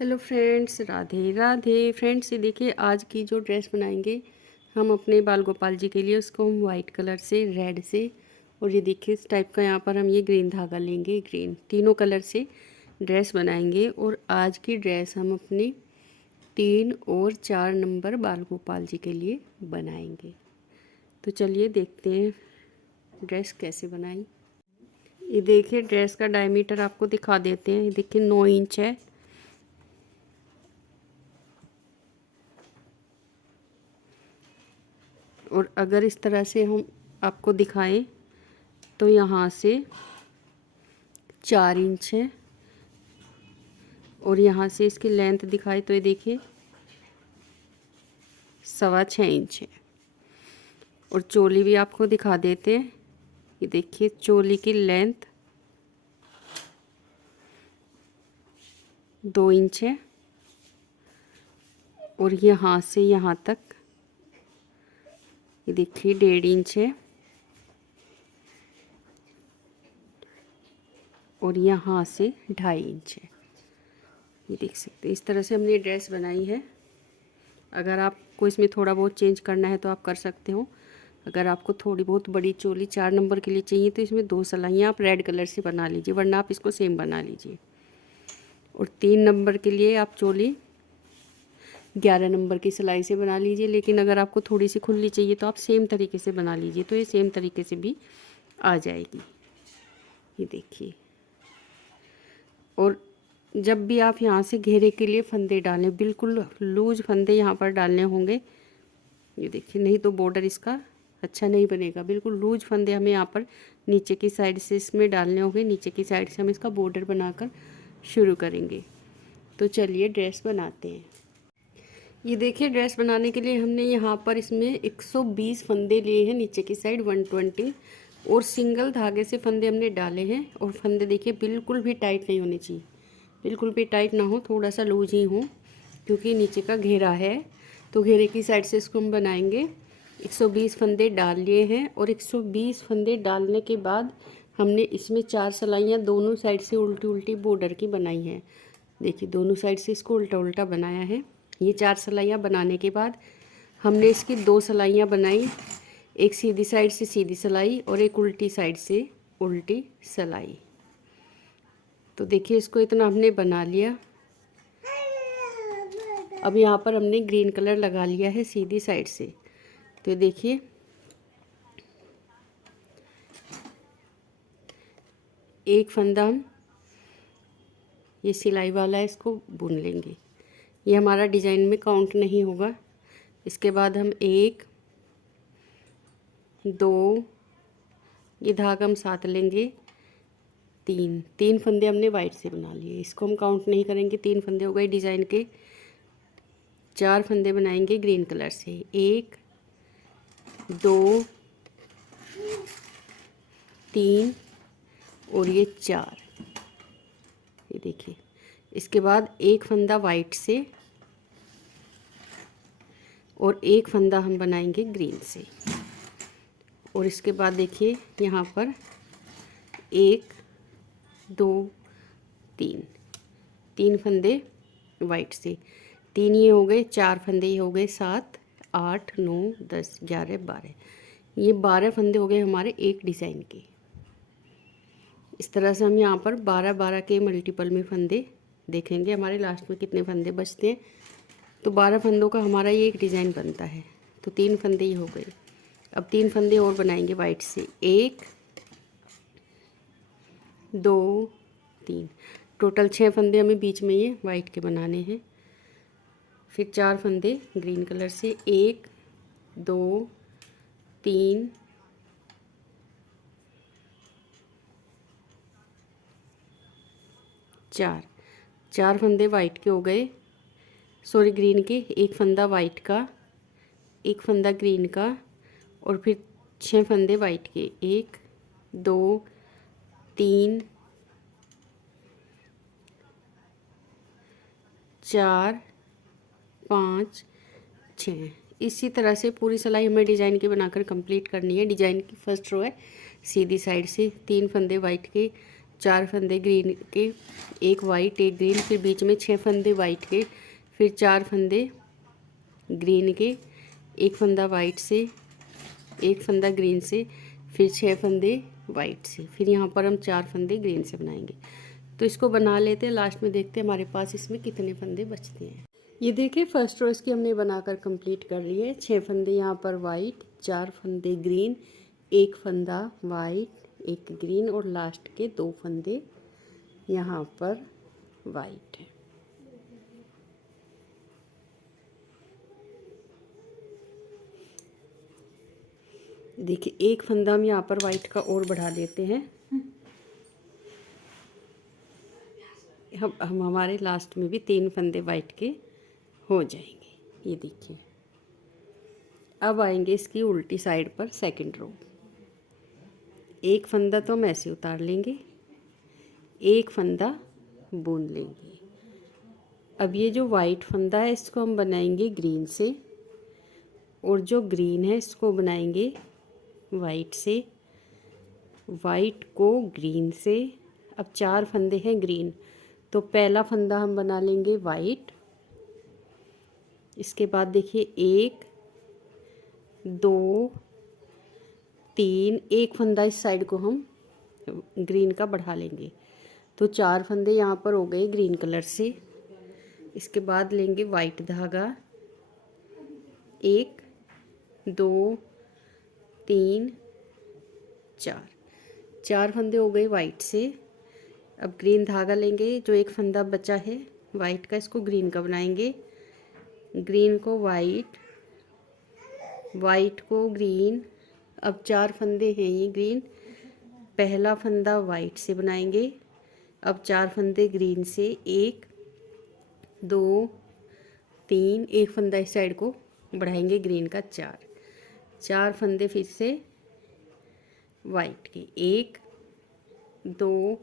Hello friends, Radhe Radhe. Friends, ये देखिए आज की जो ड्रेस बनाएंगे हम अपने बाल गोपाल जी के लिए, उसको हम वाइट कलर से, रेड से और ये देखिए इस टाइप का यहाँ पर हम ये ग्रीन धागा लेंगे। ग्रीन तीनों कलर से ड्रेस बनाएंगे और आज की ड्रेस हम अपनी 3 और 4 नंबर बाल गोपाल जी के लिए बनाएंगे। तो चलिए देखते हैं ड्रेस कैसे बनाई। ये देखिए ड्रेस का डायमीटर आपको दिखा देते हैं। ये देखिए 9 इंच है। और अगर इस तरह से हम आपको दिखाएं तो यहाँ से 4 इंच है और यहाँ से इसकी लेंथ दिखाए तो ये देखिए 6.25 इंच है। और चोली भी आपको दिखा देते हैं। ये देखिए चोली की लेंथ 2 इंच है और यहाँ से यहाँ तक ये देखिए 1.5 इंच है और यहाँ से 2.5 इंच है। ये देख सकते हैं इस तरह से हमने ये ड्रेस बनाई है। अगर आपको इसमें थोड़ा बहुत चेंज करना है तो आप कर सकते हो। अगर आपको थोड़ी बहुत बड़ी चोली 4 नंबर के लिए चाहिए तो इसमें 2 सिलाइयाँ आप रेड कलर से बना लीजिए, वरना आप इसको सेम बना लीजिए। और 3 नंबर के लिए आप चोली 11 नंबर की सिलाई से बना लीजिए। लेकिन अगर आपको थोड़ी सी खुली चाहिए तो आप सेम तरीके से बना लीजिए, तो ये सेम तरीके से भी आ जाएगी। ये देखिए। और जब भी आप यहाँ से घेरे के लिए फंदे डालें, बिल्कुल लूज फंदे यहाँ पर डालने होंगे। ये देखिए, नहीं तो बॉर्डर इसका अच्छा नहीं बनेगा। बिल्कुल लूज फंदे हमें यहाँ पर नीचे की साइड से इसमें डालने होंगे। नीचे की साइड से हम इसका बॉर्डर बनाकर शुरू करेंगे। तो चलिए ड्रेस बनाते हैं। ये देखिए ड्रेस बनाने के लिए हमने यहाँ पर इसमें 120 फंदे लिए हैं, नीचे की साइड 120 और सिंगल धागे से फंदे हमने डाले हैं। और फंदे देखिए बिल्कुल भी टाइट नहीं होने चाहिए, बिल्कुल भी टाइट ना हो, थोड़ा सा लूज ही हो, क्योंकि नीचे का घेरा है। तो घेरे की साइड से इसको हम बनाएंगे। 120 फंदे डाल लिए हैं और 120 फंदे डालने के बाद हमने इसमें 4 सिलाइयाँ दोनों साइड से उल्टी उल्टी बॉर्डर की बनाई हैं। देखिए दोनों साइड से इसको उल्टा उल्टा बनाया है। ये 4 सिलाइयाँ बनाने के बाद हमने इसकी 2 सिलाइयाँ बनाई, एक सीधी साइड से सीधी सिलाई और एक उल्टी साइड से उल्टी सिलाई। तो देखिए इसको इतना हमने बना लिया। अब यहाँ पर हमने ग्रीन कलर लगा लिया है सीधी साइड से। तो देखिए एक फंदा हम ये सिलाई वाला है इसको बुन लेंगे। ये हमारा डिज़ाइन में काउंट नहीं होगा। इसके बाद हम 1 2 ये धागा हम साथ लेंगे, 3 फंदे हमने वाइट से बना लिए, इसको हम काउंट नहीं करेंगे। 3 फंदे हो गए डिज़ाइन के। 4 फंदे बनाएंगे ग्रीन कलर से, 1 2 3 और ये 4। ये देखिए इसके बाद एक फंदा वाइट से और एक फंदा हम बनाएंगे ग्रीन से। और इसके बाद देखिए यहाँ पर 1 2 3 फंदे वाइट से, 3 ये हो गए, 4 फंदे ये हो गए, 7 8 9 10 11 12। ये 12 फंदे हो गए हमारे एक डिज़ाइन के। इस तरह से हम यहाँ पर 12 12 के मल्टीपल में फंदे देखेंगे हमारे लास्ट में कितने फंदे बचते हैं। तो 12 फंदों का हमारा ये एक डिज़ाइन बनता है। तो 3 फंदे ही हो गए। अब 3 फंदे और बनाएंगे वाइट से, 1 2 3। टोटल 6 फंदे हमें बीच में ये वाइट के बनाने हैं। फिर 4 फंदे ग्रीन कलर से, 1 2 3 4 फंदे वाइट के हो गए, सॉरी ग्रीन के। एक फंदा वाइट का, एक फंदा ग्रीन का और फिर 6 फंदे वाइट के, 1 2 3 4 5 6। इसी तरह से पूरी सिलाई हमें डिज़ाइन की बनाकर कंप्लीट करनी है। डिज़ाइन की फर्स्ट रो है सीधी साइड से, 3 फंदे वाइट के, 4 फंदे ग्रीन के, एक वाइट एक ग्रीन, फिर बीच में 6 फंदे वाइट के, फिर 4 फंदे ग्रीन के, एक फंदा वाइट से, एक फंदा ग्रीन से, फिर 6 फंदे वाइट से, फिर यहाँ पर हम 4 फंदे ग्रीन से बनाएंगे। तो इसको बना लेते हैं, लास्ट में देखते हैं हमारे पास इसमें कितने फंदे बचते हैं। ये देखिए फर्स्ट रो इसकी हमने बनाकर कंप्लीट कर ली है। 6 फंदे यहाँ पर वाइट, 4 फंदे ग्रीन, एक फंदा वाइट एक ग्रीन और लास्ट के 2 फंदे यहाँ पर वाइट है। देखिए एक फंदा हम यहाँ पर वाइट का और बढ़ा देते हैं। हम हमारे लास्ट में भी 3 फंदे वाइट के हो जाएंगे। ये देखिए अब आएंगे इसकी उल्टी साइड पर सेकंड रो। एक फंदा तो हम ऐसे उतार लेंगे, एक फंदा बुन लेंगे। अब ये जो वाइट फंदा है इसको हम बनाएंगे ग्रीन से, और जो ग्रीन है इसको बनाएंगे वाइट से, वाइट को ग्रीन से। अब 4 फंदे हैं ग्रीन, तो पहला फंदा हम बना लेंगे वाइट। इसके बाद देखिए 1 2 3, एक फंदा इस साइड को हम ग्रीन का बढ़ा लेंगे, तो 4 फंदे यहाँ पर हो गए ग्रीन कलर से। इसके बाद लेंगे वाइट धागा, 1 2 3 4 फंदे हो गए वाइट से। अब ग्रीन धागा लेंगे, जो एक फंदा बचा है वाइट का इसको ग्रीन का बनाएंगे। ग्रीन को वाइट, वाइट को ग्रीन। अब 4 फंदे हैं ये ग्रीन, पहला फंदा वाइट से बनाएंगे। अब 4 फंदे ग्रीन से, 1 2 3, एक फंदा इस साइड को बढ़ाएंगे ग्रीन का, 4 फंदे फिर से वाइट के, 1 2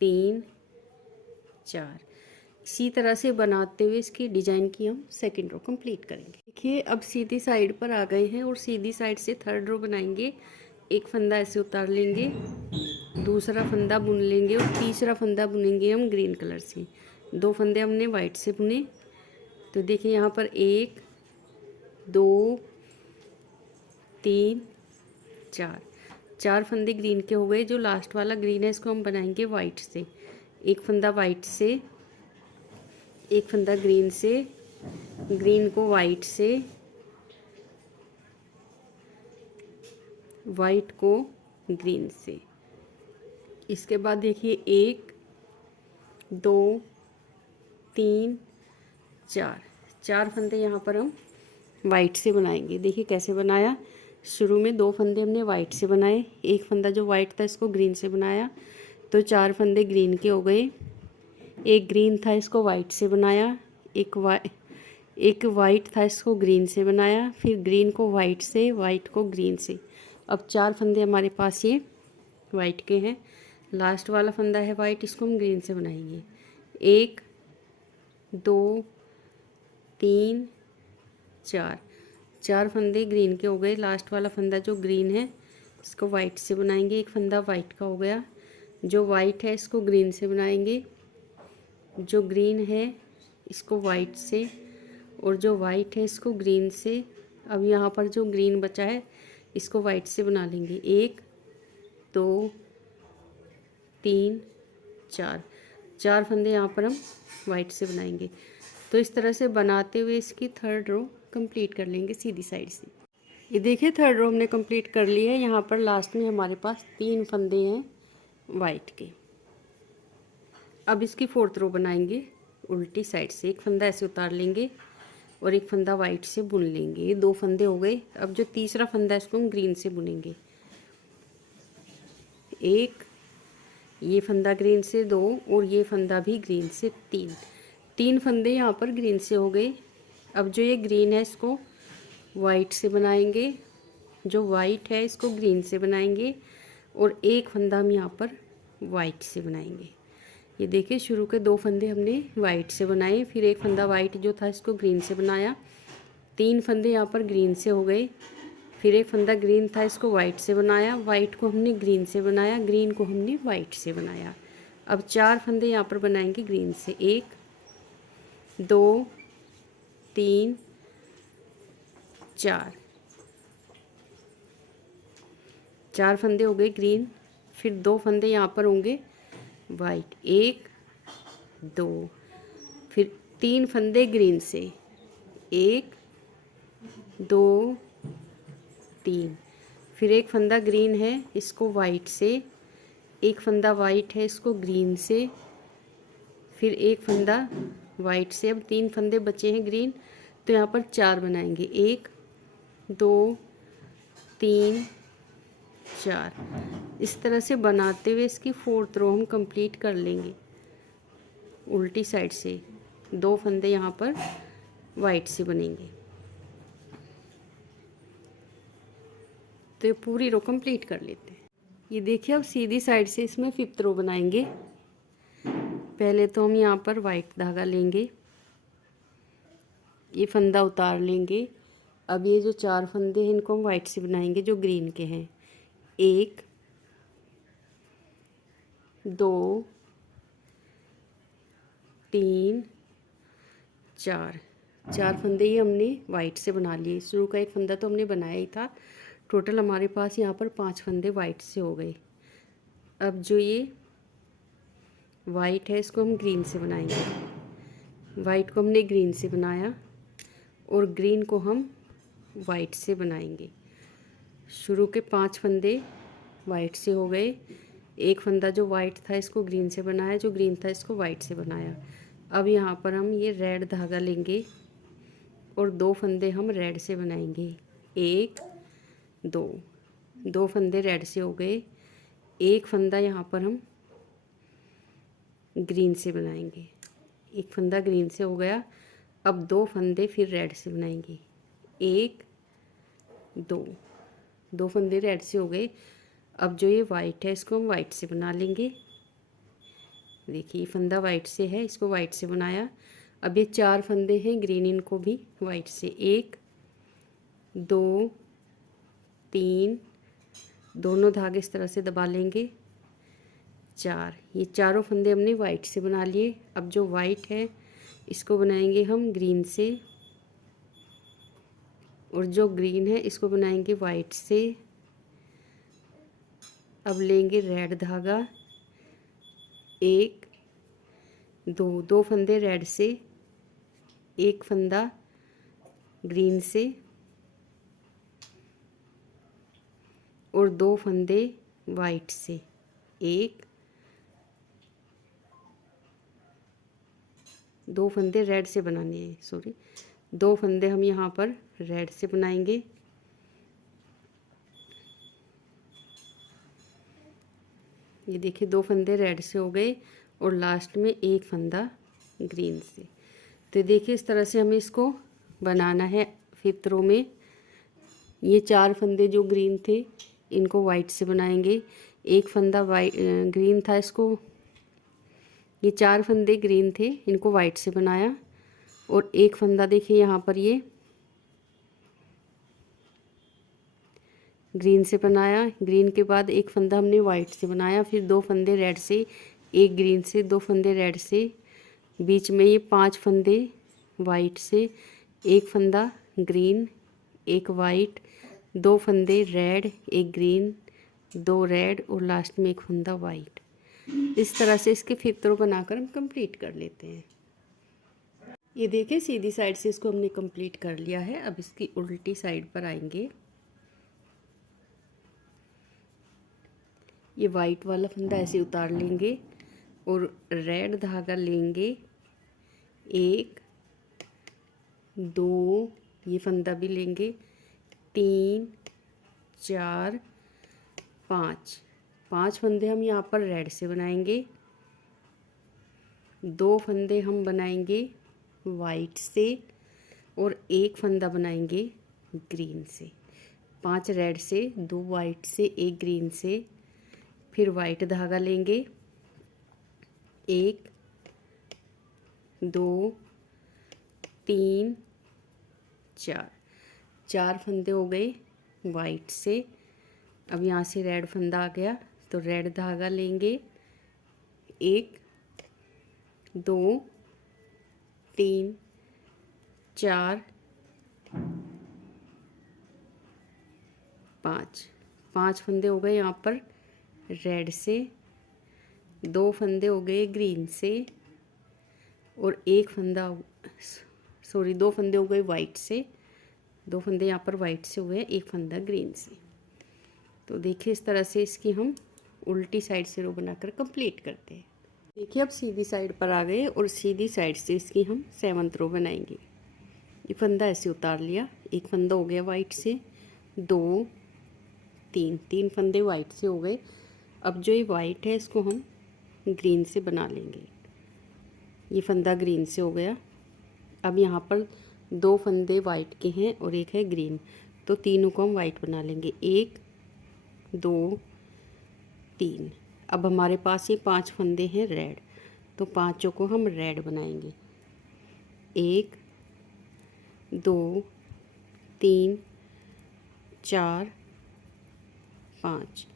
3 4। इसी तरह से बनाते हुए इसकी डिजाइन की हम सेकंड रो कंप्लीट करेंगे। देखिए अब सीधी साइड पर आ गए हैं और सीधी साइड से थर्ड रो बनाएंगे। एक फंदा ऐसे उतार लेंगे, दूसरा फंदा बुन लेंगे और तीसरा फंदा बुनेंगे हम ग्रीन कलर से। 2 फंदे हमने वाइट से बुने। तो देखिए यहाँ पर 1 2 3 4 फंदे ग्रीन के हो गए। जो लास्ट वाला ग्रीन है इसको हम बनाएंगे वाइट से। एक फंदा वाइट से, एक फंदा ग्रीन से, ग्रीन को वाइट से, वाइट को ग्रीन से। इसके बाद देखिए 1 2 3 4 फंदे यहाँ पर हम वाइट से बनाएंगे। देखिए कैसे बनाया, शुरू में 2 फंदे हमने वाइट से बनाए, एक फंदा जो वाइट था इसको ग्रीन से बनाया, तो 4 फंदे ग्रीन के हो गए। एक ग्रीन था इसको वाइट से बनाया, एक वाइट था इसको ग्रीन से बनाया, फिर ग्रीन को वाइट से, वाइट को ग्रीन से। अब 4 फंदे हमारे पास ये वाइट के हैं। लास्ट वाला फंदा है वाइट, इसको हम ग्रीन से बनाएंगे। 1 2 3 4 फंदे ग्रीन के हो गए। लास्ट वाला फंदा जो ग्रीन है इसको वाइट से बनाएंगे। एक फंदा वाइट का हो गया। जो वाइट है इसको ग्रीन से बनाएंगे, जो ग्रीन है इसको वाइट से, और जो वाइट है इसको ग्रीन से। अब यहाँ पर जो ग्रीन बचा है इसको वाइट से बना लेंगे। 1 2 3 4 फंदे यहाँ पर हम वाइट से बनाएंगे। तो इस तरह से बनाते हुए इसकी थर्ड रो कंप्लीट कर लेंगे सीधी साइड से। ये देखिए थर्ड रो हमने कंप्लीट कर ली है। यहाँ पर लास्ट में हमारे पास 3 फंदे हैं वाइट के। अब इसकी फोर्थ रो बनाएंगे उल्टी साइड से। एक फंदा ऐसे उतार लेंगे और एक फंदा वाइट से बुन लेंगे। ये 2 फंदे हो गए। अब जो तीसरा फंदा है इसको हम ग्रीन से बुनेंगे। 1, ये फंदा ग्रीन से 2, और ये फंदा भी ग्रीन से 3 फंदे यहाँ पर ग्रीन से हो गए। अब जो ये ग्रीन है इसको वाइट से बनाएंगे, जो वाइट है इसको ग्रीन से बनाएंगे, और एक फंदा हम यहाँ पर वाइट से बनाएंगे। ये देखिए शुरू के 2 फंदे हमने वाइट से बनाए, फिर एक फंदा वाइट जो था इसको ग्रीन से बनाया। 3 फंदे यहाँ पर ग्रीन से हो गए, फिर एक फंदा ग्रीन था, इसको वाइट से बनाया, वाइट को हमने ग्रीन से बनाया, ग्रीन को हमने वाइट से बनाया। अब 4 फंदे यहाँ पर बनाएंगे ग्रीन से। 1 2 3 4 4 फंदे हो गए ग्रीन। फिर 2 फंदे यहाँ पर होंगे वाइट, 1 2। फिर 3 फंदे ग्रीन से, 1 2 3। फिर एक फंदा ग्रीन है, इसको वाइट से, एक फंदा वाइट है, इसको ग्रीन से, फिर एक फंदा वाइट से। अब 3 फंदे बचे हैं ग्रीन, तो यहाँ पर 4 बनाएंगे। 1 2 3 4। इस तरह से बनाते हुए इसकी 4th रो हम कंप्लीट कर लेंगे उल्टी साइड से। 2 फंदे यहाँ पर वाइट से बनेंगे, तो ये पूरी रो कंप्लीट कर लेते हैं। ये देखिए अब सीधी साइड से इसमें 5th रो बनाएंगे। पहले तो हम यहाँ पर वाइट धागा लेंगे, ये फंदा उतार लेंगे। अब ये जो 4 फंदे हैं इनको हम वाइट से बनाएंगे जो ग्रीन के हैं। 1 2 3 4। 4 फंदे ही हमने वाइट से बना लिए। शुरू का एक फंदा तो हमने बनाया ही था। टोटल हमारे पास यहाँ पर 5 फंदे वाइट से हो गए। अब जो ये वाइट है इसको हम ग्रीन से बनाएंगे। वाइट को हमने ग्रीन से बनाया और ग्रीन को हम वाइट से बनाएंगे। शुरू के 5 फंदे वाइट से हो गए। एक फंदा जो वाइट था इसको ग्रीन से बनाया, जो ग्रीन था इसको वाइट से बनाया। अब यहाँ पर हम ये रेड धागा लेंगे और 2 फंदे हम रेड से बनाएंगे। 1 2। 2 फंदे रेड से हो गए। एक फंदा यहाँ पर हम ग्रीन से बनाएंगे। एक फंदा ग्रीन से हो गया। अब 2 फंदे फिर रेड से बनाएंगे। 1 2। 2 फंदे रेड से हो गए। अब जो ये वाइट है इसको हम वाइट से बना लेंगे। देखिए ये फंदा वाइट से है, इसको वाइट से बनाया। अब ये 4 फंदे हैं ग्रीन, इनको भी वाइट से। 1 2 3। दोनों धागे इस तरह से दबा लेंगे। 4। ये चारों फंदे हमने वाइट से बना लिए। अब जो वाइट है इसको बनाएंगे हम ग्रीन से, और जो ग्रीन है इसको बनाएंगे वाइट से। अब लेंगे रेड धागा। 1 2। 2 फंदे रेड से, एक फंदा ग्रीन से और 2 फंदे वाइट से। 2 फंदे रेड से बनाने हैं, सॉरी। 2 फंदे हम यहाँ पर रेड से बनाएंगे। ये देखिए 2 फंदे रेड से हो गए और लास्ट में एक फंदा ग्रीन से। तो देखिए इस तरह से हमें इसको बनाना है 5th रो में। ये 4 फंदे जो ग्रीन थे इनको वाइट से बनाएंगे। एक फंदा वाइट ग्रीन था, इसको, ये 4 फंदे ग्रीन थे इनको वाइट से बनाया। और एक फंदा देखिए यहाँ पर ये ग्रीन से बनाया। ग्रीन के बाद एक फंदा हमने वाइट से बनाया। फिर 2 फंदे रेड से, एक ग्रीन से, 2 फंदे रेड से। बीच में ये 5 फंदे वाइट से, एक फंदा ग्रीन, एक वाइट, 2 फंदे रेड, एक ग्रीन, 2 रेड और लास्ट में एक फंदा वाइट। इस तरह से इसके 5th रो बनाकर हम कंप्लीट कर लेते हैं। ये देखिए सीधी साइड से इसको हमने कंप्लीट कर लिया है। अब इसकी उल्टी साइड पर आएंगे। ये वाइट वाला फंदा ऐसे उतार लेंगे और रेड धागा लेंगे। 1 2, ये फंदा भी लेंगे। 3 4 5। 5 फंदे हम यहाँ पर रेड से बनाएंगे। 2 फंदे हम बनाएंगे वाइट से और एक फंदा बनाएंगे ग्रीन से। 5 रेड से, 2 वाइट से, एक ग्रीन से। फिर वाइट धागा लेंगे। 1 2 3 4। 4 फंदे हो गए। वाइट से। अब यहाँ से रेड फंदा आ गया तो रेड धागा लेंगे, 1 2 3 4 5 फंदे हो गए यहाँ पर रेड से, 2 फंदे हो गए ग्रीन से, और 1 फंदा, सॉरी 2 फंदे हो गए वाइट से, 2 फंदे यहाँ पर वाइट से हुए, 1 फंदा ग्रीन से। तो देखिए इस तरह से इसकी हम उल्टी साइड से रो बनाकर कंप्लीट करते हैं। देखिए अब सीधी साइड पर आ गए और सीधी साइड से इसकी हम 7th रो बनाएंगे। ये फंदा ऐसे उतार लिया, 1 फंदा हो गया वाइट से, 2 3 फंदे वाइट से हो गए। अब जो ये वाइट है इसको हम ग्रीन से बना लेंगे। ये फंदा ग्रीन से हो गया। अब यहाँ पर 2 फंदे वाइट के हैं और 1 है ग्रीन, तो तीनों को हम वाइट बना लेंगे, 1 2 3। अब हमारे पास ये 5 फंदे हैं रेड, तो पांचों को हम रेड बनाएंगे, 1 2 3 4 5।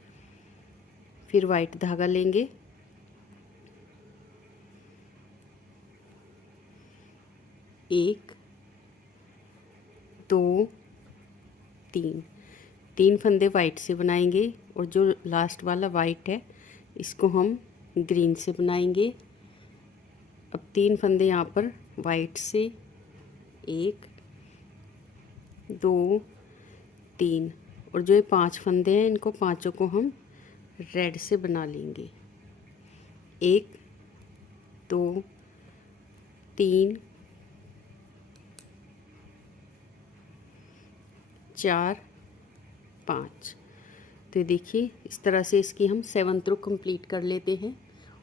फिर वाइट धागा लेंगे, 1 2 3 फंदे वाइट से बनाएंगे और जो लास्ट वाला वाइट है इसको हम ग्रीन से बनाएंगे। अब 3 फंदे यहाँ पर वाइट से, 1 2 3, और जो ये 5 फंदे हैं इनको पांचों को हम रेड से बना लेंगे, 1 2 3 4 5। तो देखिए इस तरह से इसकी हम 7th रो कंप्लीट कर लेते हैं।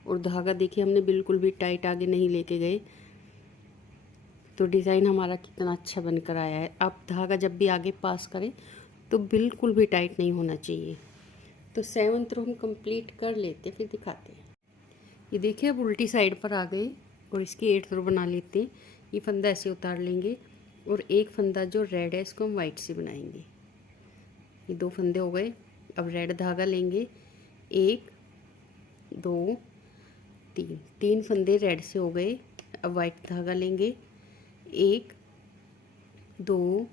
और धागा देखिए हमने बिल्कुल भी टाइट आगे नहीं लेके गए, तो डिज़ाइन हमारा कितना अच्छा बनकर आया है। आप धागा जब भी आगे पास करें तो बिल्कुल भी टाइट नहीं होना चाहिए। तो 7th रो हम कंप्लीट कर लेते फिर दिखाते हैं। ये देखिए अब उल्टी साइड पर आ गए और इसकी 8th रो बना लेते हैं। ये फंदा ऐसे उतार लेंगे और 1 फंदा जो रेड है इसको हम वाइट से बनाएंगे। ये 2 फंदे हो गए। अब रेड धागा लेंगे, 1 2 3 फंदे रेड से हो गए। अब वाइट धागा लेंगे, 1 2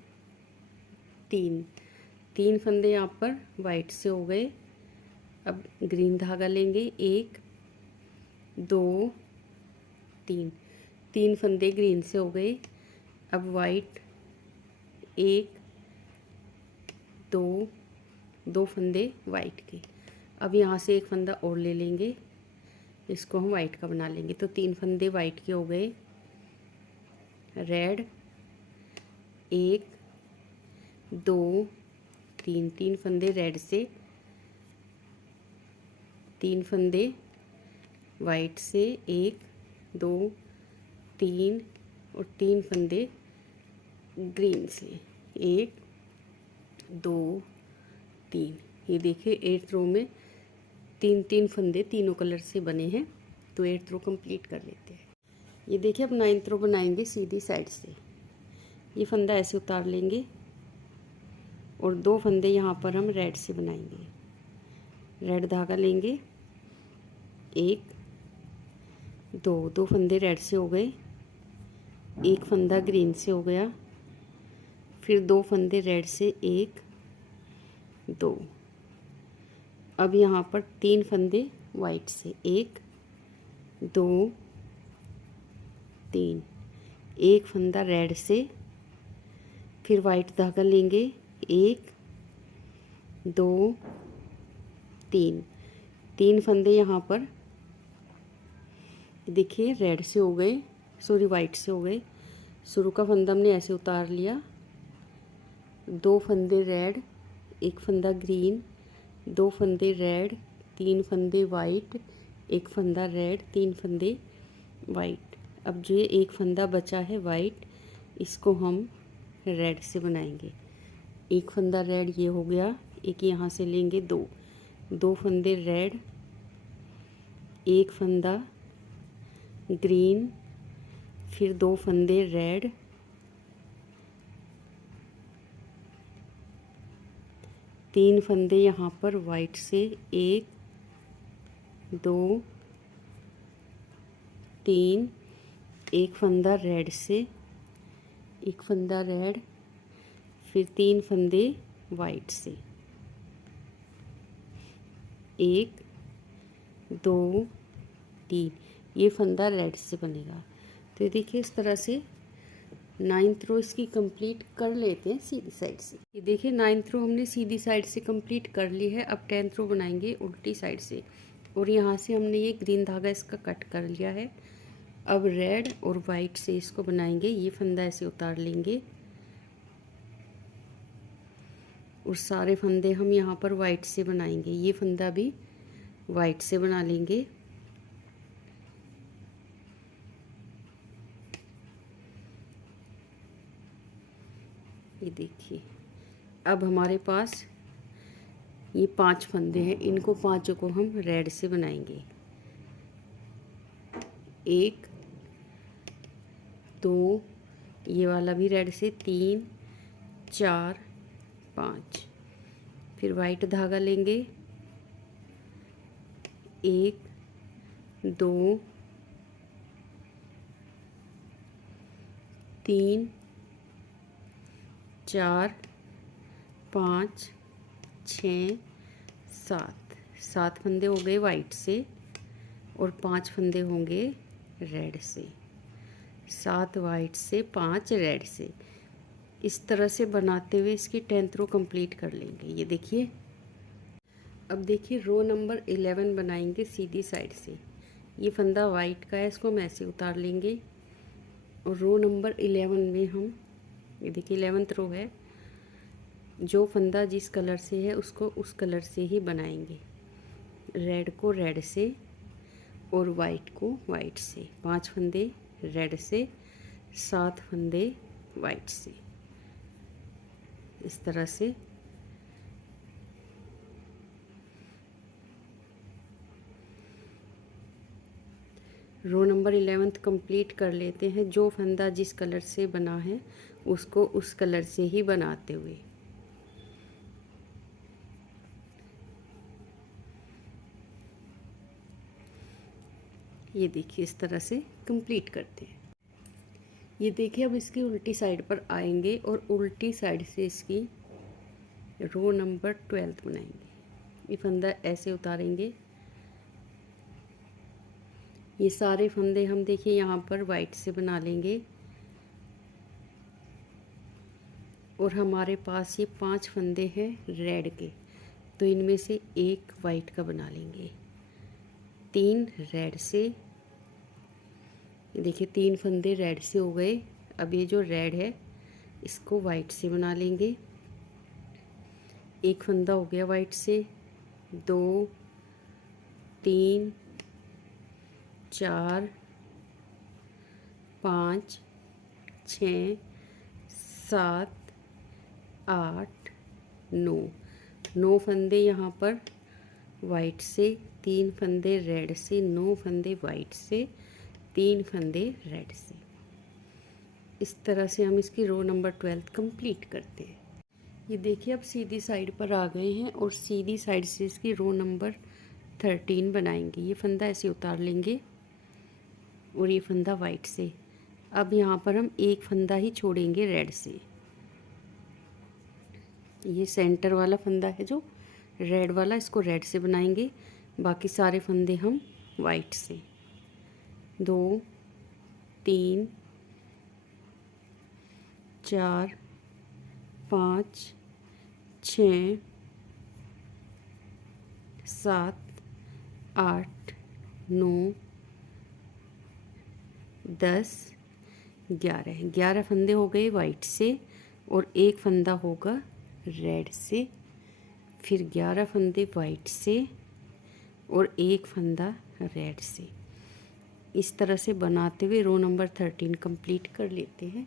3 फंदे यहाँ पर वाइट से हो गए। अब ग्रीन धागा लेंगे, 1 2 3 फंदे ग्रीन से हो गए। अब वाइट, 1 2 फंदे वाइट के। अब यहाँ से 1 फंदा और ले लेंगे, इसको हम वाइट का बना लेंगे। तो 3 फंदे वाइट के हो गए, रेड, 1 2 3 फंदे रेड से, 3 फंदे वाइट से, 1 2 3 और 3 फंदे ग्रीन से, 1 2 3। ये देखिए 8th रो में 3 फंदे तीनों कलर से बने हैं। तो 8th रो कंप्लीट कर लेते हैं। ये देखिए अब 9th रो बनाएंगे सीधी साइड से। ये फंदा ऐसे उतार लेंगे और 2 फंदे यहाँ पर हम रेड से बनाएंगे। रेड धागा लेंगे, 1 2 फंदे रेड से हो गए, 1 फंदा ग्रीन से हो गया, फिर 2 फंदे रेड से, 1 2। अब यहाँ पर 3 फंदे वाइट से, 1 2 3, 1 फंदा रेड से, फिर वाइट धागा लेंगे, 1 2 3 फंदे यहाँ पर देखिए रेड से हो गए, सॉरी वाइट से हो गए। शुरू का फंदा हमने ऐसे उतार लिया, 2 फंदे रेड, 1 फंदा ग्रीन, 2 फंदे रेड, 3 फंदे वाइट, 1 फंदा रेड, 3 फंदे वाइट। अब जो ये 1 फंदा बचा है वाइट, इसको हम रेड से बनाएंगे। 1 फंदा रेड ये हो गया, एक यहाँ से लेंगे, 2 फंदे रेड, 1 फंदा ग्रीन, फिर 2 फंदे रेड, 3 फंदे यहाँ पर वाइट से, 1 2 3, एक फंदा रेड से, एक फंदा रेड, फिर 3 फंदे वाइट से, 1 2 3, ये फंदा रेड से बनेगा। तो ये देखिए इस तरह से 9th रो इसकी कंप्लीट कर लेते हैं सीधी साइड से। ये देखिए 9th रो हमने सीधी साइड से कंप्लीट कर ली है। अब 10th रो बनाएंगे उल्टी साइड से, और यहाँ से हमने ये ग्रीन धागा इसका कट कर लिया है। अब रेड और वाइट से इसको बनाएंगे। ये फंदा ऐसे उतार लेंगे और सारे फंदे हम यहाँ पर वाइट से बनाएंगे। ये फंदा भी वाइट से बना लेंगे। ये देखिए अब हमारे पास ये 5 फंदे हैं, इनको 5 को हम रेड से बनाएंगे। 1 2, ये वाला भी रेड से, 3 4 5, फिर वाइट धागा लेंगे। 1 2 3 4 5 6 7 फंदे हो गए वाइट से और 5 फंदे होंगे रेड से। 7 वाइट से 5 रेड से। इस तरह से बनाते हुए इसकी 10th रो कंप्लीट कर लेंगे। ये देखिए अब देखिए रो नंबर 11 बनाएंगे सीधी साइड से। ये फंदा वाइट का है, इसको हम ऐसे उतार लेंगे और रो नंबर 11 में हम, ये देखिए 11th रो है, जो फंदा जिस कलर से है उसको उस कलर से ही बनाएंगे। रेड को रेड से और वाइट को वाइट से। 5 फंदे रेड से, 7 फंदे वाइट से। इस तरह से रो नंबर 11 कंप्लीट कर लेते हैं। जो फंदा जिस कलर से बना है उसको उस कलर से ही बनाते हुए। ये देखिए इस तरह से कंप्लीट करते हैं। ये देखिए अब इसकी उल्टी साइड पर आएंगे और उल्टी साइड से इसकी रो नंबर 12 बनाएंगे। ये फंदा ऐसे उतारेंगे। ये सारे फंदे हम देखिए यहाँ पर वाइट से बना लेंगे और हमारे पास ये 5 फंदे हैं रेड के, तो इनमें से एक वाइट का बना लेंगे। 3 रेड से, देखिए 3 फंदे रेड से हो गए। अब ये जो रेड है इसको वाइट से बना लेंगे। एक फंदा हो गया वाइट से, 2 3 4 5 6 7 8 9 फंदे यहाँ पर वाइट से, 3 फंदे रेड से, 9 फंदे वाइट से, 3 फंदे रेड से। इस तरह से हम इसकी रो नंबर 12 कंप्लीट करते हैं। ये देखिए अब सीधी साइड पर आ गए हैं और सीधी साइड से इसकी रो नंबर 13 बनाएंगे। ये फंदा ऐसे उतार लेंगे और ये फंदा वाइट से। अब यहाँ पर हम एक फंदा ही छोड़ेंगे रेड से। ये सेंटर वाला फंदा है जो रेड वाला, इसको रेड से बनाएंगे। बाकी सारे फंदे हम वाइट से। 2 3 4 5 6 7 8 9 10 11 फंदे हो गए वाइट से और एक फंदा होगा रेड से। फिर 11 फंदे वाइट से और एक फंदा रेड से। इस तरह से बनाते हुए रो नंबर 13 कंप्लीट कर लेते हैं।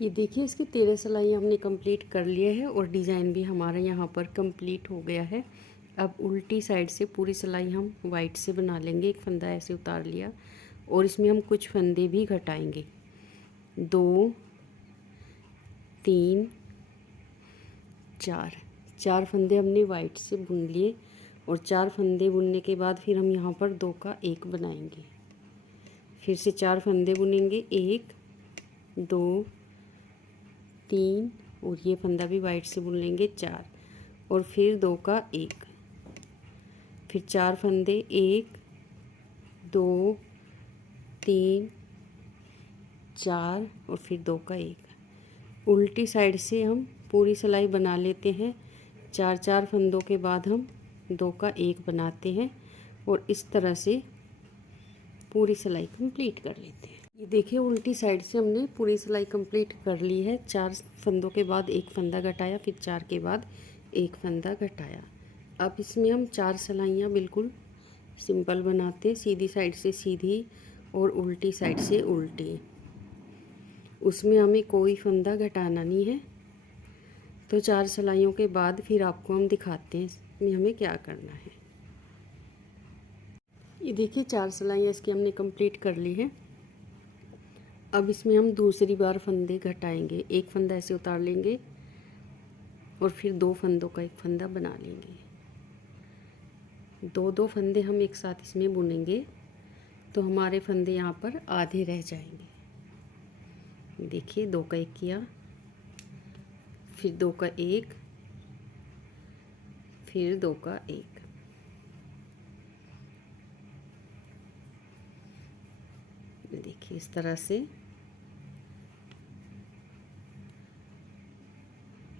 ये देखिए इसकी 13 सिलाई हमने कंप्लीट कर लिए है और डिज़ाइन भी हमारा यहाँ पर कंप्लीट हो गया है। अब उल्टी साइड से पूरी सिलाई हम वाइट से बना लेंगे। एक फंदा ऐसे उतार लिया और इसमें हम कुछ फंदे भी घटाएंगे। 2 3 4 4 फंदे हमने वाइट से बुन लिए और 4 फंदे बुनने के बाद फिर हम यहाँ पर 2 का 1 बनाएंगे। फिर से 4 फंदे बुनेंगे, 1 2 3 और ये फंदा भी वाइट से बुन लेंगे 4 और फिर 2 का 1, फिर 4 फंदे 1 2 3 4 और फिर 2 का 1। उल्टी साइड से हम पूरी सिलाई बना लेते हैं। 4 फंदों के बाद हम 2 का 1 बनाते हैं और इस तरह से पूरी सिलाई कंप्लीट कर लेते हैं। ये देखिए उल्टी साइड से हमने पूरी सिलाई कंप्लीट कर ली है। 4 फंदों के बाद 1 फंदा घटाया, फिर 4 के बाद 1 फंदा घटाया। अब इसमें हम 4 सिलाइयाँ बिल्कुल सिंपल बनाते हैं, सीधी साइड से सीधी और उल्टी साइड से उल्टी। उसमें हमें कोई फंदा घटाना नहीं है। तो 4 सिलाइयों के बाद फिर आपको हम दिखाते हैं इसमें हमें क्या करना है। ये देखिए 4 सिलाइयाँ इसकी हमने कंप्लीट कर ली है। अब इसमें हम दूसरी बार फंदे घटाएंगे। 1 फंदा ऐसे उतार लेंगे और फिर 2 फंदों का 1 फंदा बना लेंगे। 2 फंदे हम एक साथ इसमें बुनेंगे तो हमारे फंदे यहाँ पर आधे रह जाएंगे। देखिए 2 का 1 किया, फिर 2 का 1, फिर 2 का 1। देखिए इस तरह से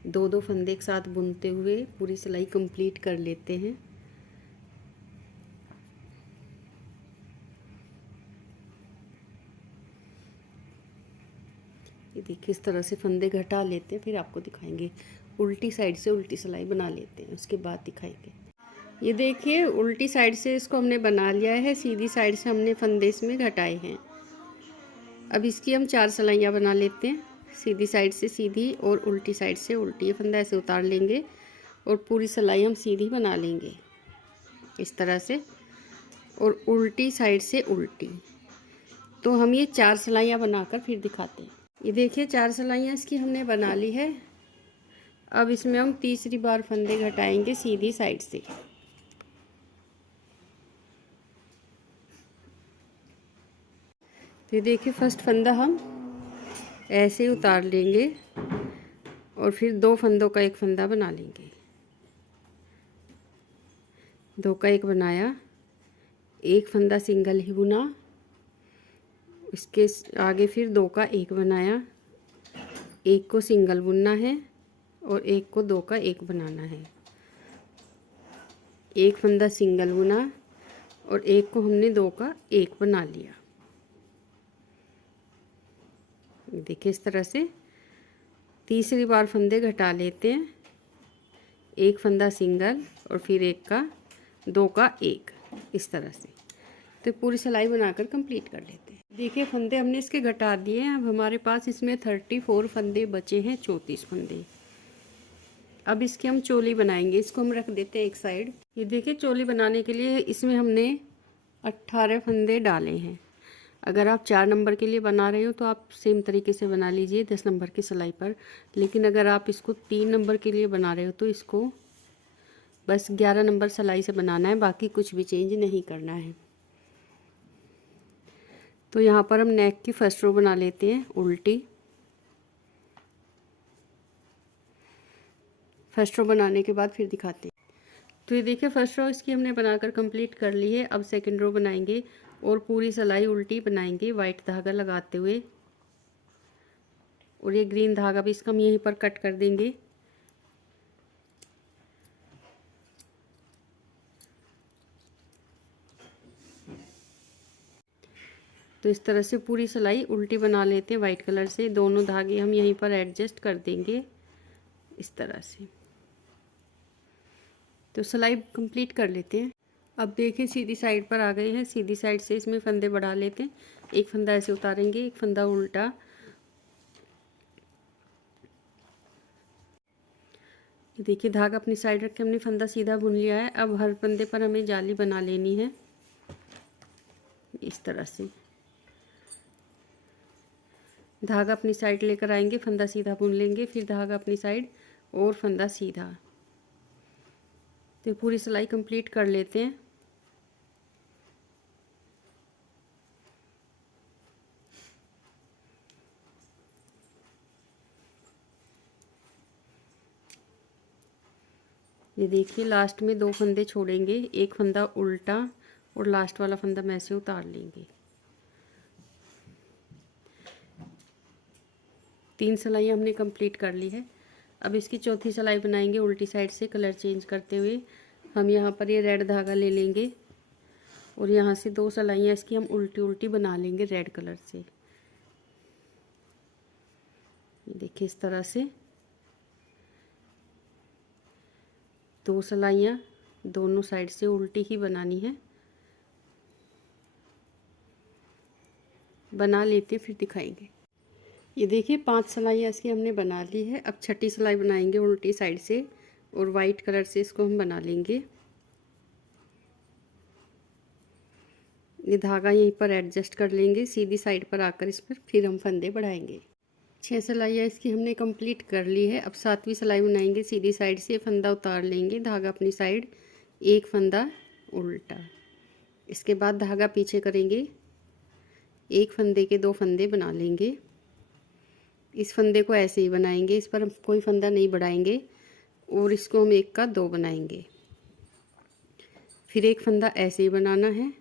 2 फंदे एक साथ बुनते हुए पूरी सिलाई कंप्लीट कर लेते हैं। ये देखिए इस तरह से फंदे घटा लेते हैं, फिर आपको दिखाएंगे। उल्टी साइड से उल्टी सिलाई बना लेते हैं, उसके बाद दिखाएंगे। ये देखिए उल्टी साइड से इसको हमने बना लिया है, सीधी साइड से हमने फंदे इसमें घटाए हैं। अब इसकी हम 4 सिलाइयाँ बना लेते हैं, सीधी साइड से सीधी और उल्टी साइड से उल्टी। ये फंदा ऐसे उतार लेंगे और पूरी सिलाई हम सीधी बना लेंगे इस तरह से और उल्टी साइड से उल्टी। तो हम ये 4 सिलाइयाँ बनाकर फिर दिखाते हैं। ये देखिए 4 सिलाइयाँ इसकी हमने बना ली है। अब इसमें हम तीसरी बार फंदे घटाएंगे सीधी साइड से। तो देखिए फर्स्ट फंदा हम ऐसे उतार लेंगे और फिर 2 फंदों का 1 फंदा बना लेंगे। 2 का 1 बनाया, 1 फंदा सिंगल ही बुना, इसके आगे फिर 2 का 1 बनाया, 1 को सिंगल बुनना है और 1 को 2 का 1 बनाना है। 1 फंदा सिंगल बुना और 1 को हमने 2 का 1 बना लिया। देखिए इस तरह से तीसरी बार फंदे घटा लेते हैं, 1 फंदा सिंगल और फिर 1 का 2 का 1 इस तरह से। तो पूरी सिलाई बनाकर कंप्लीट कर लेते हैं। देखिए फंदे हमने इसके घटा दिए हैं। अब हमारे पास इसमें 34 फंदे बचे हैं, 34 फंदे। अब इसकी हम चोली बनाएंगे, इसको हम रख देते हैं एक साइड। ये देखिए चोली बनाने के लिए इसमें हमने 18 फंदे डाले हैं। अगर आप 4 नंबर के लिए बना रहे हो तो आप सेम तरीके से बना लीजिए 10 नंबर की सिलाई पर। लेकिन अगर आप इसको 3 नंबर के लिए बना रहे हो तो इसको बस 11 नंबर सिलाई से बनाना है, बाकी कुछ भी चेंज नहीं करना है। तो यहाँ पर हम नेक की फर्स्ट रो बना लेते हैं उल्टी। फर्स्ट रो बनाने के बाद फिर दिखाते हैं। तो ये देखिए फर्स्ट रो इसकी हमने बनाकर कंप्लीट कर ली है। अब सेकंड रो बनाएंगे और पूरी सिलाई उल्टी बनाएंगे वाइट धागा लगाते हुए। और ये ग्रीन धागा भी इसका हम यहीं पर कट कर देंगे। तो इस तरह से पूरी सिलाई उल्टी बना लेते हैं वाइट कलर से। दोनों धागे हम यहीं पर एडजस्ट कर देंगे इस तरह से। तो सिलाई कंप्लीट कर लेते हैं। अब देखिए सीधी साइड पर आ गए हैं। सीधी साइड से इसमें फंदे बढ़ा लेते हैं। 1 फंदा ऐसे उतारेंगे, 1 फंदा उल्टा। देखिए धागा अपनी साइड रख के हमने फंदा सीधा बुन लिया है। अब हर फंदे पर हमें जाली बना लेनी है इस तरह से। धागा अपनी साइड लेकर आएंगे, फंदा सीधा बुन लेंगे, फिर धागा अपनी साइड और फंदा सीधा। तो पूरी सिलाई कंप्लीट कर लेते हैं। ये देखिए लास्ट में 2 फंदे छोड़ेंगे, एक फंदा उल्टा और लास्ट वाला फंदा मैं से उतार लेंगे। 3 सिलाइयाँ हमने कंप्लीट कर ली है। अब इसकी चौथी सिलाई बनाएंगे उल्टी साइड से कलर चेंज करते हुए। हम यहाँ पर ये रेड धागा ले लेंगे और यहाँ से 2 सिलाइयाँ इसकी हम उल्टी उल्टी बना लेंगे रेड कलर से। देखिए इस तरह से 2 सिलाइयाँ दोनों साइड से उल्टी ही बनानी है। बना लेते फिर दिखाएंगे। ये देखिए 5 सिलाइयाँ इसकी हमने बना ली है। अब छठी सिलाई बनाएंगे उल्टी साइड से और वाइट कलर से इसको हम बना लेंगे। ये धागा यहीं पर एडजस्ट कर लेंगे सीधी साइड पर आकर इस पर फिर हम फंदे बढ़ाएंगे। 6 सिलाइयाँ इसकी हमने कंप्लीट कर ली है। अब 7वीं सिलाई बनाएंगे सीधी साइड से, फंदा उतार लेंगे, धागा अपनी साइड, एक फंदा उल्टा, इसके बाद धागा पीछे करेंगे, एक फंदे के 2 फंदे बना लेंगे। इस फंदे को ऐसे ही बनाएंगे, इस पर हम कोई फंदा नहीं बढ़ाएंगे और इसको हम 1 का 2 बनाएंगे। फिर एक फंदा ऐसे ही बनाना है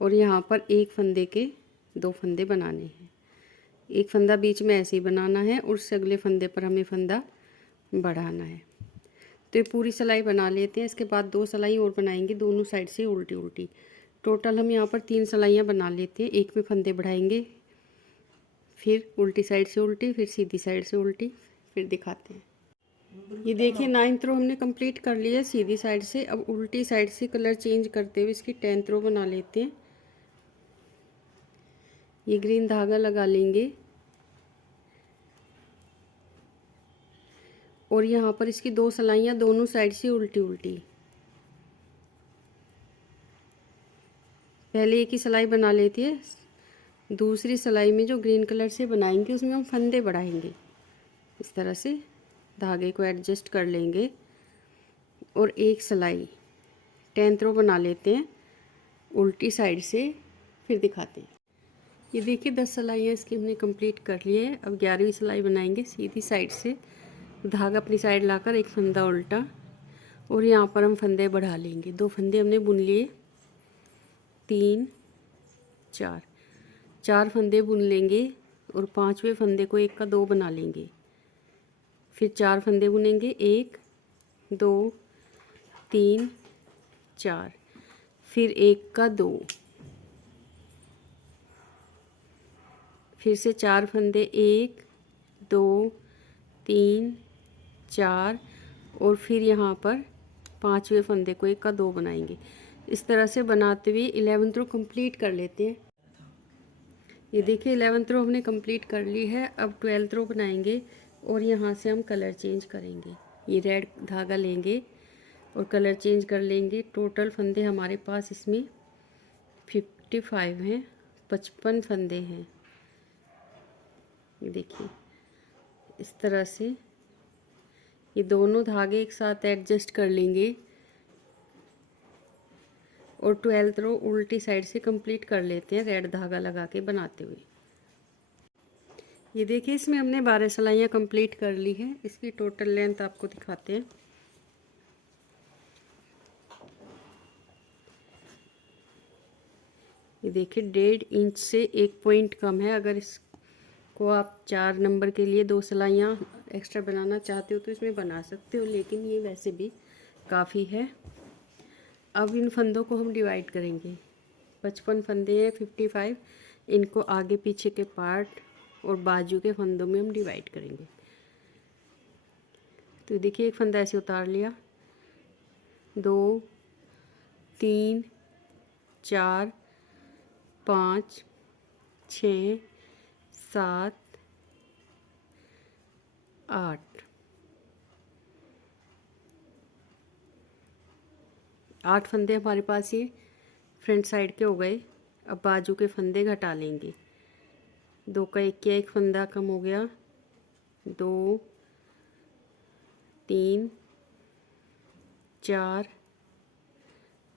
और यहाँ पर एक फंदे के 2 फंदे बनाने हैं। एक फंदा बीच में ऐसे ही बनाना है और उससे अगले फंदे पर हमें फंदा बढ़ाना है। तो ये पूरी सिलाई बना लेते हैं। इसके बाद 2 सिलाई और बनाएंगे दोनों साइड से उल्टी उल्टी। टोटल हम यहाँ पर 3 सिलाइयाँ बना लेते हैं। एक में फंदे बढ़ाएंगे, फिर उल्टी साइड से उल्टी, फिर सीधी साइड से उल्टी, फिर दिखाते हैं। ये देखिए 9th रो हमने कंप्लीट कर लिया सीधी साइड से। अब उल्टी साइड से कलर चेंज करते हुए इसकी 10th रो बना लेते हैं। ये ग्रीन धागा लगा लेंगे और यहाँ पर इसकी 2 सिलाइयाँ दोनों साइड से उल्टी उल्टी। पहले एक ही सिलाई बना लेती है, दूसरी सिलाई में जो ग्रीन कलर से बनाएंगे उसमें हम फंदे बढ़ाएंगे। इस तरह से धागे को एडजस्ट कर लेंगे और एक सिलाई 10th रो बना लेते हैं उल्टी साइड से, फिर दिखाते हैं। ये देखिए 10 सिलाइयाँ इसकी हमने कंप्लीट कर ली है। अब 11वीं सिलाई बनाएंगे सीधी साइड से, धागा अपनी साइड लाकर एक फंदा उल्टा और यहाँ पर हम फंदे बढ़ा लेंगे। 2 फंदे हमने बुन लिए, 3 4 4 फंदे बुन लेंगे और 5वें फंदे को 1 का 2 बना लेंगे। फिर 4 फंदे बुनेंगे, 1 2 3 4, फिर 1 का 2, फिर से 4 फंदे, 1 2 3 4 और फिर यहाँ पर 5वें फंदे को 1 का 2 बनाएंगे। इस तरह से बनाते हुए 11th रो कंप्लीट कर लेते हैं। ये देखिए 11th रो हमने कंप्लीट कर ली है। अब 12th रो बनाएंगे और यहाँ से हम कलर चेंज करेंगे। ये रेड धागा लेंगे और कलर चेंज कर लेंगे। टोटल फंदे हमारे पास इसमें 55 हैं, 55 फंदे हैं। ये देखिए इस तरह से ये दोनों धागे एक साथ एडजस्ट कर लेंगे और 12th रो उल्टी साइड से कंप्लीट कर लेते हैं रेड धागा लगा के बनाते हुए। ये देखिए इसमें हमने 12 सिलाइयाँ कंप्लीट कर ली है। इसकी टोटल लेंथ आपको दिखाते हैं। ये देखिए 1.5 इंच से 1 पॉइंट कम है। अगर इसको आप 4 नंबर के लिए 2 सिलाइयाँ एक्स्ट्रा बनाना चाहते हो तो इसमें बना सकते हो, लेकिन ये वैसे भी काफ़ी है। अब इन फंदों को हम डिवाइड करेंगे। 55 फंदे हैं, 55, इनको आगे पीछे के पार्ट और बाजू के फंदों में हम डिवाइड करेंगे। तो देखिए एक फंदा ऐसे उतार लिया, 2 3 4 5 6 7 8 फंदे हमारे पास ये फ्रंट साइड के हो गए। अब बाजू के फंदे घटा लेंगे। 2 का 1 किया, 1 फंदा कम हो गया, 2 3 4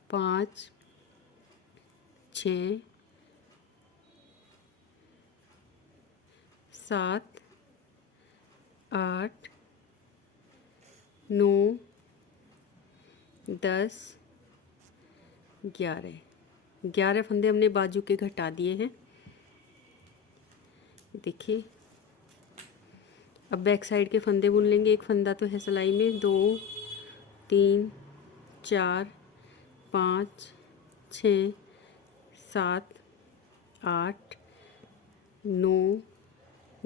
5 6 7 8 9 10 11 फंदे हमने बाजू के घटा दिए हैं। देखिए अब बैक साइड के फंदे बुन लेंगे। एक फंदा तो है सिलाई में, 2 3 4 5 6 7 8 9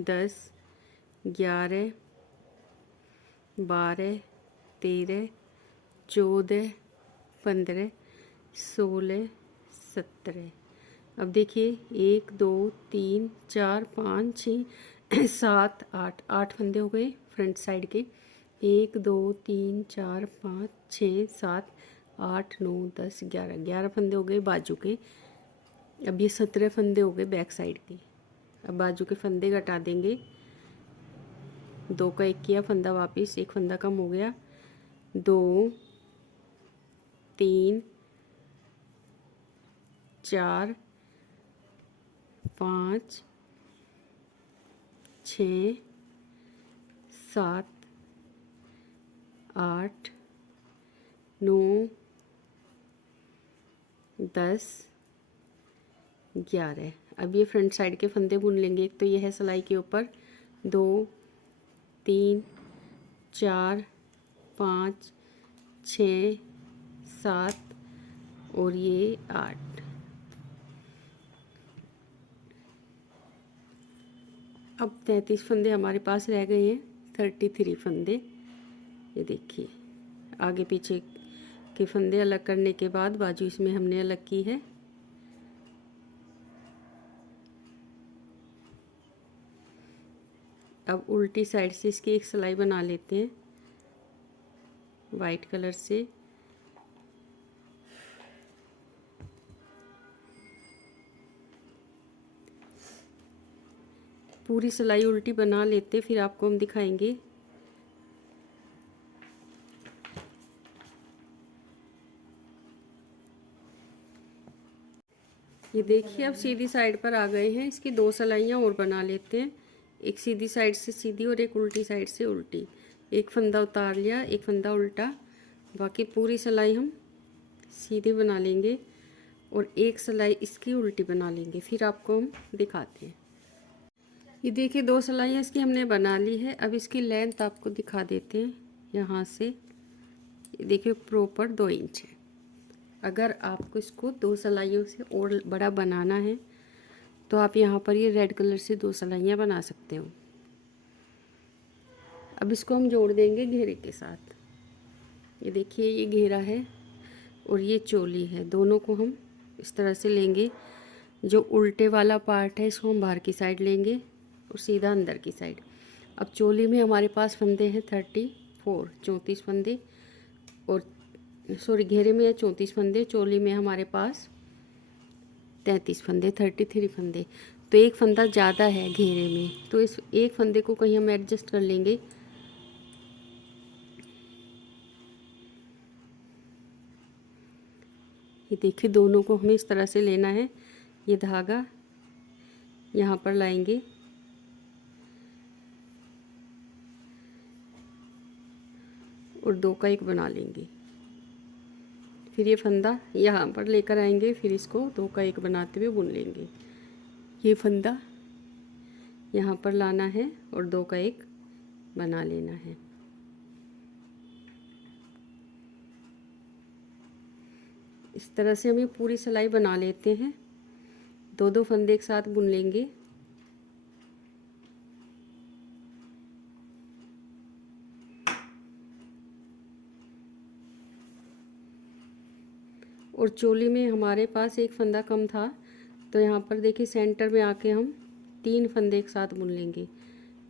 10 11 12 13 14 15 16 17। अब देखिए 1 2 3 4 5 6 7 8 8 फंदे हो गए फ्रंट साइड के। 1 2 3 4 5 6 7 8 9 10 11 11 फंदे हो गए बाजू के। अब ये 17 फंदे हो गए बैक साइड के। अब बाजू के फंदे घटा देंगे। 2 का 1 किया, फंदा वापस, एक फंदा कम हो गया। 2 3 4 5 6 7 8 9 10 11। अब ये फ्रंट साइड के फंदे बुन लेंगे। एक तो ये है सिलाई के ऊपर, 2 3 4 5 6 7 और ये 8। अब 33 फंदे हमारे पास रह गए हैं, 33 फंदे। ये देखिए आगे पीछे के फंदे अलग करने के बाद बाजू इसमें हमने अलग की है। अब उल्टी साइड से इसकी एक सिलाई बना लेते हैं वाइट कलर से। पूरी सिलाई उल्टी बना लेते, फिर आपको हम दिखाएंगे। ये देखिए अब सीधी साइड पर आ गए हैं। इसकी 2 सिलाइयाँ और बना लेते हैं, एक सीधी साइड से सीधी और एक उल्टी साइड से उल्टी। एक फंदा उतार लिया, एक फंदा उल्टा, बाकी पूरी सिलाई हम सीधी बना लेंगे और एक सिलाई इसकी उल्टी बना लेंगे, फिर आपको हम दिखाते हैं। ये देखिए 2 सिलाइयाँ इसकी हमने बना ली है। अब इसकी लेंथ आपको दिखा देते हैं। यहाँ से ये देखिए प्रॉपर 2 इंच है। अगर आपको इसको 2 सिलाइयों से और बड़ा बनाना है तो आप यहाँ पर ये रेड कलर से 2 सिलाइयाँ बना सकते हो। अब इसको हम जोड़ देंगे घेरे के साथ। ये देखिए ये घेरा है और ये चोली है, दोनों को हम इस तरह से लेंगे। जो उल्टे वाला पार्ट है इसको हम बाहर की साइड लेंगे और सीधा अंदर की साइड। अब चोली में हमारे पास फंदे हैं 34 फंदे, और सॉरी घेरे में है 34 फंदे, चोली में हमारे पास 33 फंदे, 33 फंदे। तो एक फंदा ज़्यादा है घेरे में, तो इस एक फंदे को कहीं हम एडजस्ट कर लेंगे। ये देखिए दोनों को हमें इस तरह से लेना है। ये धागा यहाँ पर लाएंगे और 2 का 1 बना लेंगे। फिर ये फंदा यहाँ पर लेकर आएंगे, फिर इसको 2 का 1 बनाते हुए बुन लेंगे। ये फंदा यहाँ पर लाना है और 2 का 1 बना लेना है। इस तरह से हम ये पूरी सिलाई बना लेते हैं। 2 फंदे एक साथ बुन लेंगे। और चोली में हमारे पास एक फंदा कम था, तो यहाँ पर देखिए सेंटर में आके हम 3 फंदे एक साथ बुन लेंगे।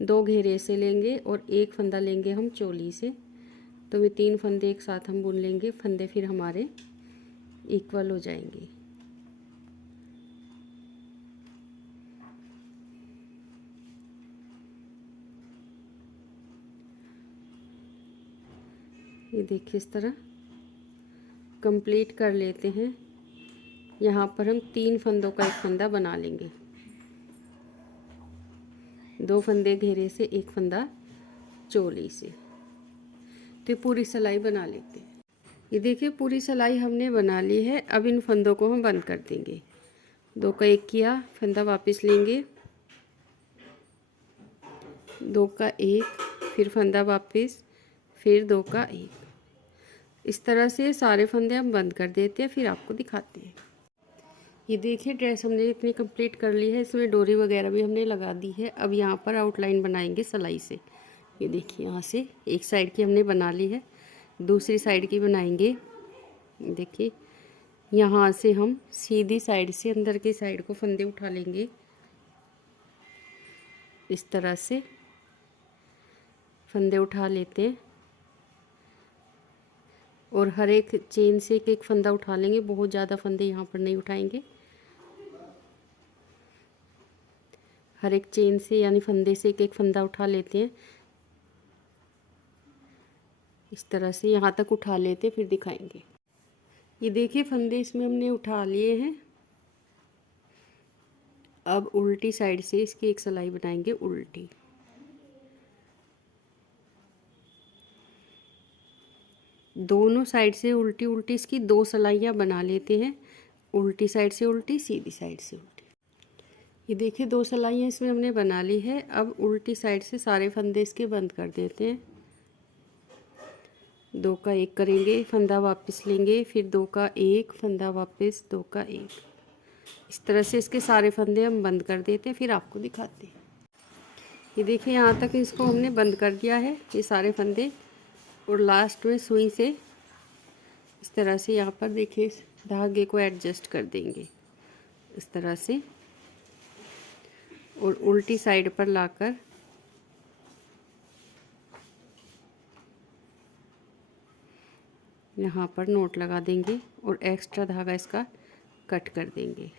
2 घेरे से लेंगे और 1 फंदा लेंगे हम चोली से, तो वे 3 फंदे एक साथ हम बुन लेंगे। फंदे फिर हमारे इक्वल हो जाएंगे। ये देखिए इस तरह कंप्लीट कर लेते हैं। यहाँ पर हम 3 फंदों का एक फंदा बना लेंगे। 2 फंदे घेरे से, 1 फंदा चोली से। तो पूरी सिलाई बना लेते हैं। ये देखिए पूरी सिलाई हमने बना ली है। अब इन फंदों को हम बंद कर देंगे। 2 का 1 किया, फंदा वापस लेंगे, 2 का 1, फिर फंदा वापस, फिर 2 का 1। इस तरह से सारे फंदे हम बंद कर देते हैं, फिर आपको दिखाते हैं। ये देखिए ड्रेस हमने इतनी कंप्लीट कर ली है। इसमें डोरी वगैरह भी हमने लगा दी है। अब यहाँ पर आउटलाइन बनाएंगे सिलाई से। ये देखिए यहाँ से एक साइड की हमने बना ली है, दूसरी साइड की बनाएंगे। देखिए यहाँ से हम सीधी साइड से अंदर की साइड को फंदे उठा लेंगे। इस तरह से फंदे उठा लेते हैं और हर एक चेन से एक एक फंदा उठा लेंगे। बहुत ज़्यादा फंदे यहाँ पर नहीं उठाएंगे। हर एक चेन से यानी फंदे से एक एक फंदा उठा लेते हैं। इस तरह से यहाँ तक उठा लेते, फिर दिखाएंगे। ये देखिए फंदे इसमें हमने उठा लिए हैं। अब उल्टी साइड से इसकी एक सिलाई बनाएंगे उल्टी। दोनों साइड से उल्टी उल्टी इसकी 2 सिलाइयाँ बना लेते हैं। उल्टी साइड से उल्टी, सीधी साइड से उल्टी। ये देखिए 2 सिलाइयाँ इसमें हमने बना ली है। अब उल्टी साइड से सारे फंदे इसके बंद कर देते हैं। 2 का 1 करेंगे, फंदा वापस लेंगे, फिर 2 का 1, फंदा वापस, 2 का 1। इस तरह से इसके सारे फंदे हम बंद कर देते हैं, फिर आपको दिखाते हैं। ये देखिए यहाँ तक इसको हमने बंद कर दिया है, ये सारे फंदे। और लास्ट में सुई से इस तरह से यहाँ पर देखिए धागे को एडजस्ट कर देंगे इस तरह से, और उल्टी साइड पर लाकर यहाँ पर नोट लगा देंगे और एक्स्ट्रा धागा इसका कट कर देंगे।